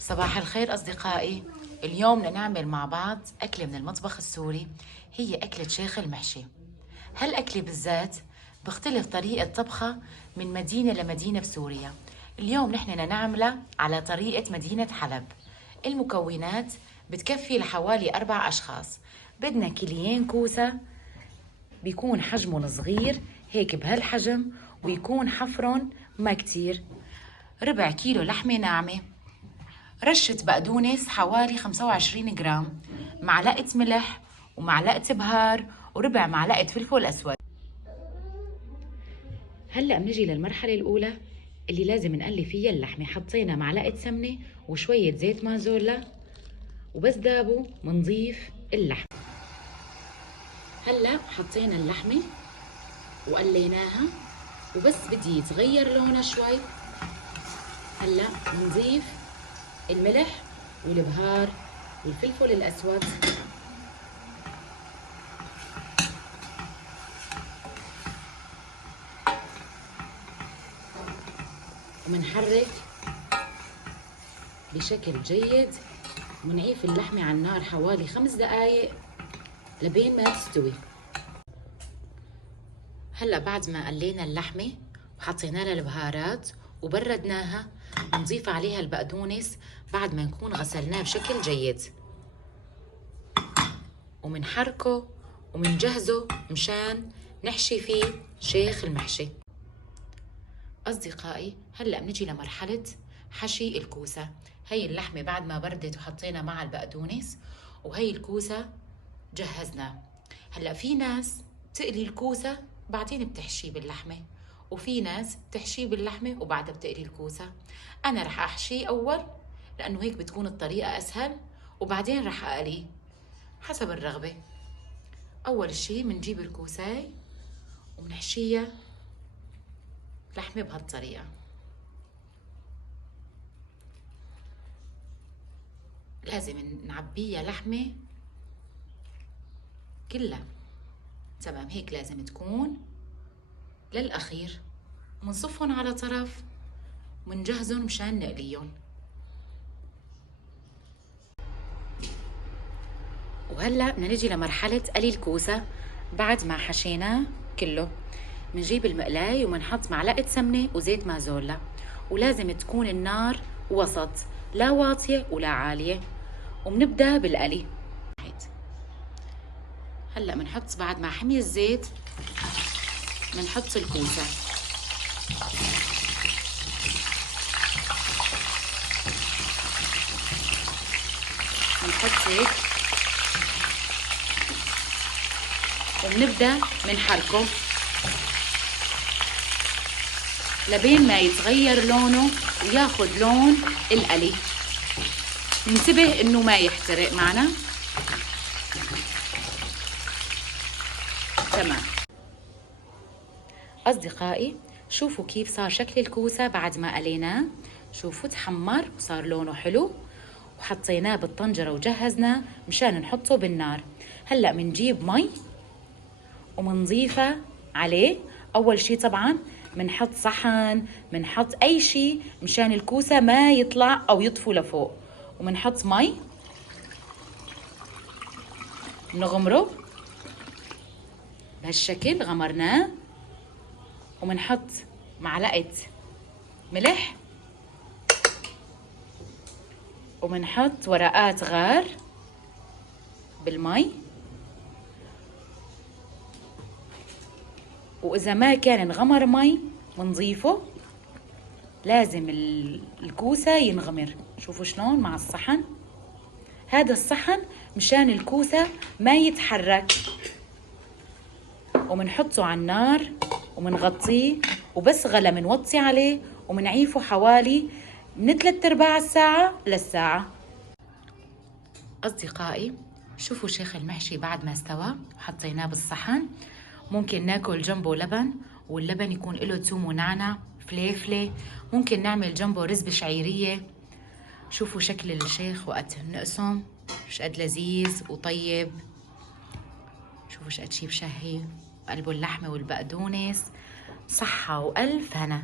صباح الخير أصدقائي. اليوم بدنا نعمل مع بعض أكلة من المطبخ السوري، هي أكلة شيخ المحشي. هالأكلة بالذات بختلف طريقة طبخها من مدينة لمدينة بسوريا. اليوم نحن بدنا نعملها على طريقة مدينة حلب. المكونات بتكفي لحوالي 4 أشخاص. بدنا كيليين كوسة، بيكون حجمهم صغير هيك بهالحجم، ويكون حفرهم ما كتير. ربع كيلو لحمة ناعمة، رشة بقدونس حوالي 25 جرام، معلقة ملح ومعلقة بهار وربع معلقة فلفل أسود. هلأ بنجي للمرحلة الأولى اللي لازم نقلي فيها اللحمة. حطينا معلقة سمنة وشوية زيت مازولا، وبس دابوا منضيف اللحمة. هلأ حطينا اللحمة وقليناها، وبس بدي يتغير لونها شوي هلأ بنضيف الملح والبهار والفلفل الأسود، ومنحرك بشكل جيد، ونعيف اللحمة على النار حوالي 5 دقايق لبين ما تستوي. هلا بعد ما قلينا اللحمة وحطينا لها البهارات وبردناها، بنضيف عليها البقدونس بعد ما نكون غسلناه بشكل جيد، ومنحركه ومنجهزه مشان نحشي فيه شيخ المحشي. أصدقائي هلأ بنجي لمرحلة حشي الكوسة. هي اللحمة بعد ما بردت وحطينا مع البقدونس، وهي الكوسة جهزناه. هلأ في ناس بتقلي الكوسة بعدين بتحشيه باللحمة، وفي ناس بتحشيه باللحمة وبعدها بتقلي الكوسة. أنا رح أحشيه أول لأنه هيك بتكون الطريقة أسهل، وبعدين رح أقليه حسب الرغبة. أول شي بنجيب الكوساي وبنحشيها لحمة بهالطريقة. لازم نعبيها لحمة كلها تمام، هيك لازم تكون للأخير. منصفهم على طرف ومنجهزهم مشان نقليهم. وهلأ بدنا نجي لمرحلة قلي الكوسة. بعد ما حشيناه كله منجيب المقلاي ومنحط معلقة سمنة وزيت مازولا، ولازم تكون النار وسط، لا واطية ولا عالية، ومنبدأ بالقلي. هلأ منحط بعد ما حمي الزيت منحط الكوسة، منحط هيك وبنبدأ منحركه لبين ما يتغير لونه وياخد لون القلي. ننتبه انه ما يحترق معنا. تمام أصدقائي، شوفوا كيف صار شكل الكوسة بعد ما قليناه. شوفوا تحمر وصار لونه حلو، وحطيناه بالطنجرة وجهزناه مشان نحطه بالنار. هلأ منجيب مي ومنضيفه عليه. أول شي طبعا منحط صحن، منحط أي شي مشان الكوسة ما يطلع أو يطفو لفوق، ومنحط مي نغمره بهالشكل. غمرناه ومنحط معلقة ملح ومنحط ورقات غار بالمي، وإذا ما كان انغمر مي منضيفه. لازم الكوسة ينغمر. شوفوا شلون مع الصحن، هذا الصحن مشان الكوسة ما يتحرك. ومنحطه على النار ومنغطيه، وبس غلى منوطي عليه ومنعيفه حوالي من 3/4 ساعة للساعة. أصدقائي شوفوا شيخ المحشي بعد ما استوى وحطيناه بالصحن. ممكن ناكل جنبه لبن، واللبن يكون له توم ونعنع فليفلة. ممكن نعمل جنبه رز بشعيرية. شوفوا شكل الشيخ وقت نقسم شقد لذيذ وطيب. شوفوا شقد شي بشهي، وقلبه اللحمة والبقدونس. صحة وألف هنا.